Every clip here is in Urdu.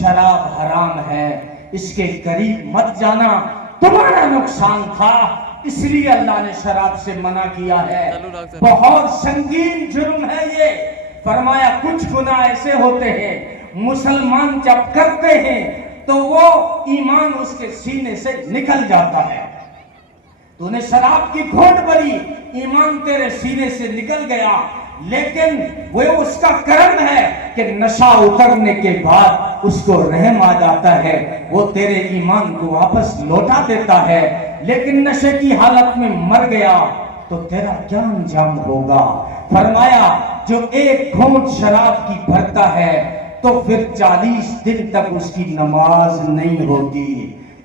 شراب حرام ہے، اس کے قریب مت جانا، تمہارا نقصان تھا، اس لیے اللہ نے شراب سے منع کیا ہے۔ بہت سنگین جرم ہے یہ۔ فرمایا کچھ گناہ ایسے ہوتے ہیں مسلمان جب کرتے ہیں تو وہ ایمان اس کے سینے سے نکل جاتا ہے۔ تو نے شراب کی گھونٹ بھری، ایمان تیرے سینے سے نکل گیا، لیکن وہ اس کا کرم ہے کہ نشہ اترنے کے بعد اس کو رحم آ جاتا ہے، وہ تیرے ایمان کو واپس لوٹا دیتا ہے۔ لیکن نشے کی حالت میں مر گیا تو تیرا کیا انجام ہوگا؟ فرمایا جو ایک گھونٹ شراب کی بھرتا ہے تو پھر 40 دن تک اس کی نماز نہیں ہوتی۔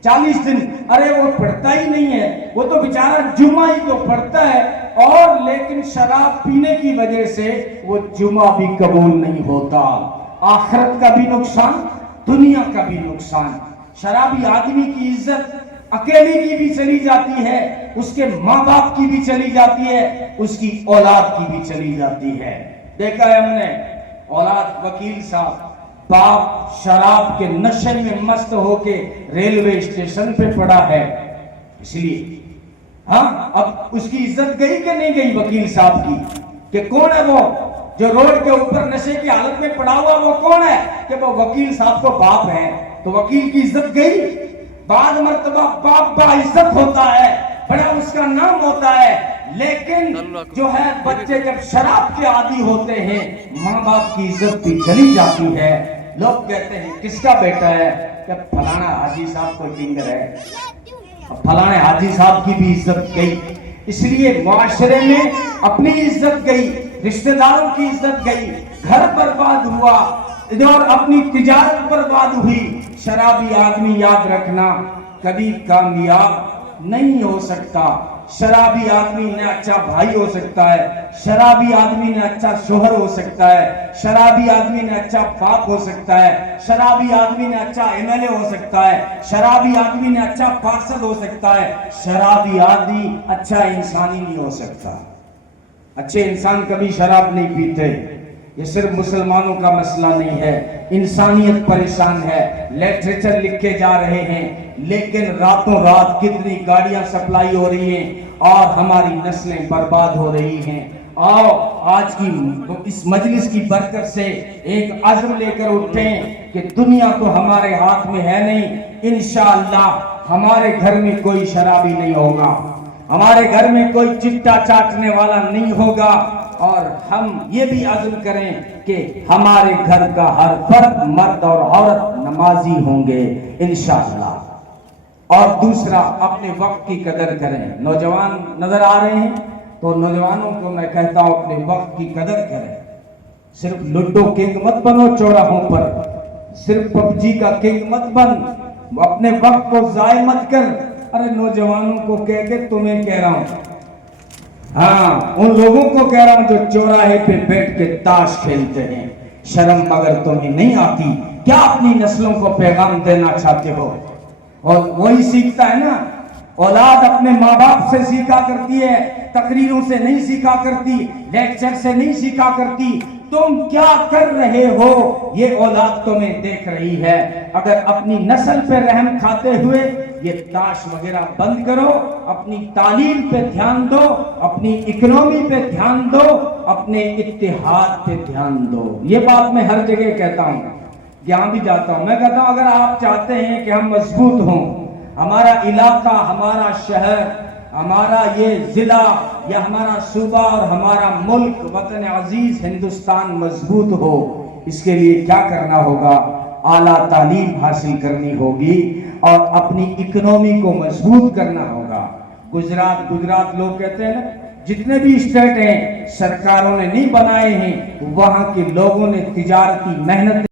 40 دن، ارے وہ پڑھتا ہی نہیں ہے، وہ تو بیچارہ جمعہ ہی تو پڑھتا ہے، اور لیکن شراب پینے کی وجہ سے وہ جمعہ بھی قبول نہیں ہوتا۔ آخرت کا بھی نقصان، دنیا کا بھی نقصان۔ شرابی آدمی کی عزت اکیلے کی بھی چلی جاتی ہے، اس کے ماں باپ کی بھی چلی جاتی ہے، اس کی اولاد کی بھی چلی جاتی ہے۔ دیکھا ہے ہم نے، اولاد وکیل صاحب، باپ شراب کے نشے میں مست ہو کے ریلوے اسٹیشن پہ پڑا ہے، اس لیے ہاں اب اس کی عزت گئی کہ نہیں گئی وکیل صاحب کی؟ کہ کون ہے وہ جو روڈ کے اوپر نشے کی حالت میں پڑا ہوا، وہ کون ہے؟ کہ وہ وکیل صاحب کو باپ ہے، تو وکیل کی عزت گئی؟ بعد مرتبہ باپ با عزت ہوتا ہے، بڑا اس کا نام ہوتا ہے، لیکن جو ہے بچے جب شراب کے عادی ہوتے ہیں ماں باپ کی عزت بھی چلی جاتی ہے۔ لوگ کہتے ہیں کس کا بیٹا ہے؟ کہ فلانا حاجی صاحب کو ڈنگر ہے، فلانے حاجی صاحب کی بھی عزت گئی۔ اس لیے معاشرے میں اپنی عزت گئی، رشتہ داروں کی عزت گئی، گھر برباد ہوا اور اپنی تجارت برباد ہوئی۔ شرابی آدمی یاد رکھنا کبھی کامیاب نہیں ہو سکتا۔ شرابی آدمی نے اچھا بھائی ہو سکتا ہے، شرابی آدمی نے اچھا شوہر ہو سکتا ہے، شرابی آدمی نے اچھا باپ ہو سکتا ہے، شرابی آدمی نے اچھا ایم ایل اے ہو سکتا ہے، شرابی آدمی نے اچھا پارشد ہو سکتا ہے، شرابی آدمی اچھا انسان ہی نہیں ہو سکتا۔ اچھے انسان کبھی شراب نہیں پیتے۔ یہ صرف مسلمانوں کا مسئلہ نہیں ہے، انسانیت پریشان ہے۔ لٹریچر لکھے جا رہے ہیں، لیکن راتوں رات کتنی گاڑیاں سپلائی ہو رہی ہیں اور ہماری نسلیں برباد ہو رہی ہیں۔ آؤ آج کی اس مجلس کی برکت سے ایک عزم لے کر اٹھیں کہ دنیا تو ہمارے ہاتھ میں ہے نہیں، انشاءاللہ ہمارے گھر میں کوئی شرابی نہیں ہوگا، ہمارے گھر میں کوئی چٹا چاٹنے والا نہیں ہوگا، اور ہم یہ بھی عزم کریں کہ ہمارے گھر کا ہر فرد مرد اور عورت نمازی ہوں گے انشاءاللہ۔ اور دوسرا اپنے وقت کی قدر کریں۔ نوجوان نظر آ رہے ہیں تو نوجوانوں کو میں کہتا ہوں اپنے وقت کی قدر کریں۔ صرف لڈو کنگ مت بنو چوراہوں پر، صرف پب جی کا کنگ مت بن، اپنے وقت کو ضائع مت کر۔ ارے نوجوانوں کو کہہ کے تمہیں کہہ رہا ہوں، ہاں ان لوگوں کو کہہ رہا ہوں جو چوراہے پہ بیٹھ کے تاش کھیلتے ہیں، شرم مگر تمہیں نہیں آتی؟ کیا اپنی نسلوں کو پیغام دینا چاہتے ہو؟ اور وہی سیکھتا ہے نا، اولاد اپنے ماں باپ سے سیکھا کرتی ہے، تقریروں سے نہیں سیکھا کرتی، لیکچر سے نہیں سیکھا کرتی۔ تم کیا کر رہے ہو یہ اولاد تمہیں دیکھ رہی ہے۔ اگر اپنی نسل پہ رحم کھاتے ہوئے یہ تاش وغیرہ بند کرو، اپنی تعلیم پہ دھیان دو، اپنی اکنومی پہ دھیان دو، اپنے اتحاد پہ دھیان دو۔ یہ بات میں ہر جگہ کہتا ہوں، یہاں بھی جاتا ہوں، میں کہتا ہوں اگر آپ چاہتے ہیں کہ ہم مضبوط ہوں، ہمارا علاقہ، ہمارا شہر، ہمارا یہ ضلع یا ہمارا صوبہ اور ہمارا ملک وطن عزیز ہندوستان مضبوط ہو، اس کے لیے کیا کرنا ہوگا؟ اعلیٰ تعلیم حاصل کرنی ہوگی اور اپنی اکنومی کو مضبوط کرنا ہوگا۔ گجرات لوگ کہتے ہیں جتنے بھی اسٹیٹ ہیں سرکاروں نے نہیں بنائے ہیں، وہاں کے لوگوں نے تجارتی محنت